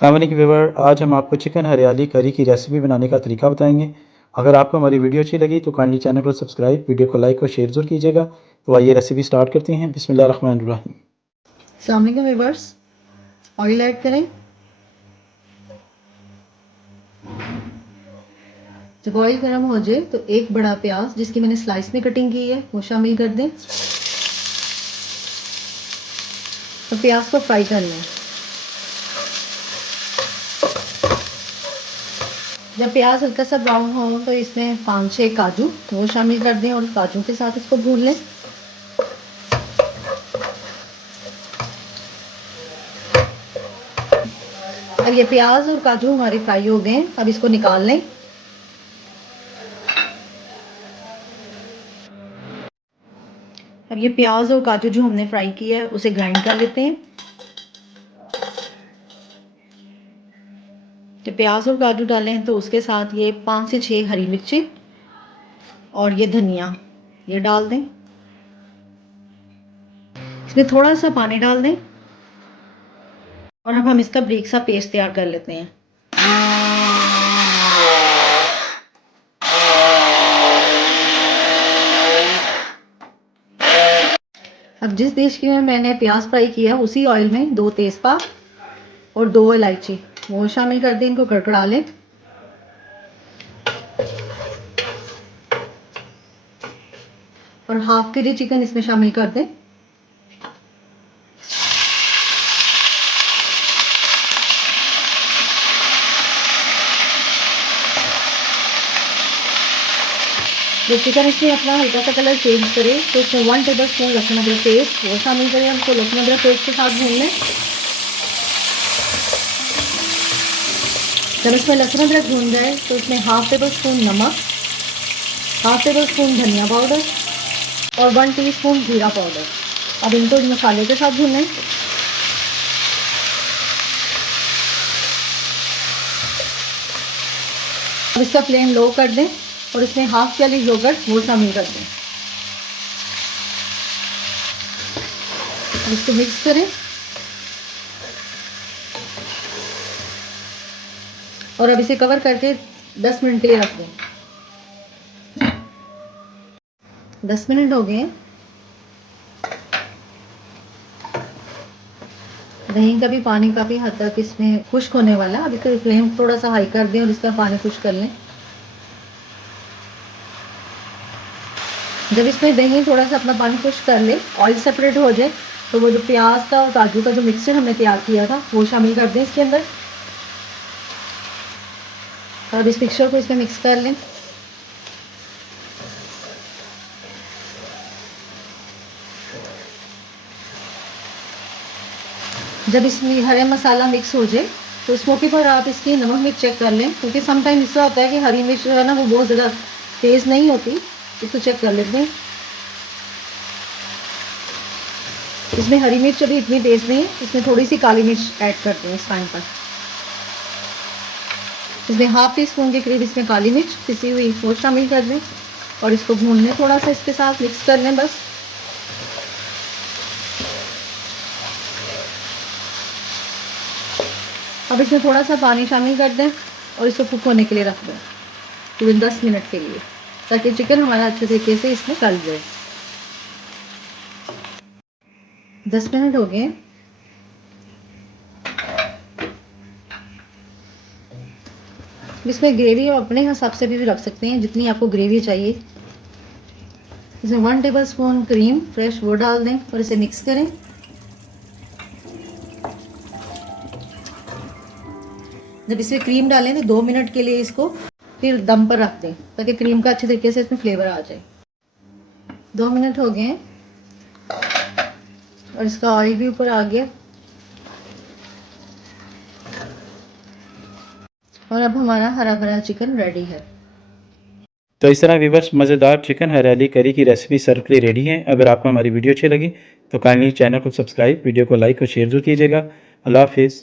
अस्सलाम वालेकुम व्यूअर, आज हम आपको चिकन हरियाली करी की रेसिपी बनाने का तरीका बताएंगे। अगर आपको हमारी वीडियो अच्छी लगी तो काइंडली चैनल को सब्सक्राइब, वीडियो को लाइक और शेयर जरूर कीजिएगा। तो आइए रेसिपी स्टार्ट करते हैं। बिस्मिल्लाहिर्रहमानिर्रहीम। अस्सलाम वालेकुम व्यूअर्स, ऑयल ऐड करें। जब ऑयल गर्म हो जाए तो एक बड़ा प्याज जिसकी मैंने स्लाइस में कटिंग की है वो शामिल कर दें और प्याज को फ्राई कर लें। जब प्याज हल्का सा ब्राउन हो तो इसमें 5-6 काजू वो शामिल कर दें और काजू के साथ इसको भून लें। अब ये प्याज और काजू हमारे फ्राई हो गए, अब इसको निकाल लें। अब ये प्याज और काजू जो हमने फ्राई किया है उसे ग्राइंड कर लेते हैं। जब प्याज और काजू डालें तो उसके साथ ये 5 से 6 हरी मिर्ची और ये धनिया ये डाल दें। इसमें थोड़ा सा पानी डाल दें और अब हम इसका बारीक सा पेस्ट तैयार कर लेते हैं। अब जिस डिश के में मैंने प्याज फ्राई किया उसी ऑयल में 2 तेज़पात और 2 इलायची वो शामिल कर दें, इनको कड़कड़ा लें। और हाफ के जी चिकन इसमें शामिल कर दें। जब चिकन इसमें अपना हल्का सा कलर चेंज करे तो इसमें 1 टेबल स्पून लहसुन अदरक पेस्ट वो शामिल करें। हमको लहसुन अदरक पेस्ट के साथ भून लें। जब इसमें लहसुन अदरक भून जाए तो इसमें हाफ टेबल स्पून नमक, हाफ टेबल स्पून धनिया पाउडर और 1 टीस्पून जीरा पाउडर। अब इनको इस मसाले के साथ भून लें। अब इसका फ्लेम लो कर दें और इसमें हाफ प्याली योगर्ट वो शामिल कर दें। इसको मिक्स करें और अब इसे कवर करके 10 मिनट के लिए रख दें। 10 मिनट हो गए। दही का भी पानी काफ़ी हद तक इसमें खुश्क होने वाला है। अब इसका फ्लेम थोड़ा सा हाई कर दें और इसका पानी खुश्क कर लें। जब इसमें दही थोड़ा सा अपना पानी खुश्क कर ले, ऑयल सेपरेट हो जाए तो वो जो प्याज का और काजू का जो मिक्सचर हमने तैयार किया था वो शामिल कर दें इसके अंदर। और अब इस मिक्सचर को इसमें मिक्स कर लें। जब इसमें हरा मसाला मिक्स हो जाए तो इस मौके पर आप इसकी नमक मिर्च चेक कर लें, क्योंकि समटाइम इससे होता है कि हरी मिर्च जो है ना वो बहुत ज़्यादा तेज़ नहीं होती। इसको चेक कर लेते हैं। इसमें हरी मिर्च अभी इतनी तेज़ नहीं है, इसमें थोड़ी सी काली मिर्च ऐड करते हैं इस टाइम पर। इसमें हाफ टी स्पून के करीब इसमें काली मिर्च पिसी हुई वो शामिल कर दें और इसको भून लें, थोड़ा सा इसके साथ मिक्स कर लें बस। अब इसमें थोड़ा सा पानी शामिल कर दें और इसको कुक होने के लिए रख दें करीबन 10 मिनट के लिए, ताकि चिकन हमारा अच्छे तरीके से इसमें गल जाए। 10 मिनट हो गए। इसमें ग्रेवी अपने हिसाब से भी रख सकते हैं जितनी आपको ग्रेवी चाहिए। इसमें 1 टेबल स्पून क्रीम फ्रेश वो डाल दें और इसे मिक्स करें। जब इसमें क्रीम डालें तो 2 मिनट के लिए इसको फिर दम पर रख दें ताकि क्रीम का अच्छे तरीके से इसमें फ्लेवर आ जाए। 2 मिनट हो गए और इसका ऑयल भी ऊपर आ गया और अब हमारा हरा भरा चिकन रेडी है। तो इस तरह व्यूअर्स मज़ेदार चिकन हरियाली करी की रेसिपी सर्व के लिए रेडी है। अगर आपको हमारी वीडियो अच्छी लगी तो काइंडली चैनल को सब्सक्राइब, वीडियो को लाइक और शेयर जरूर कीजिएगा। अल्लाह हाफिज़।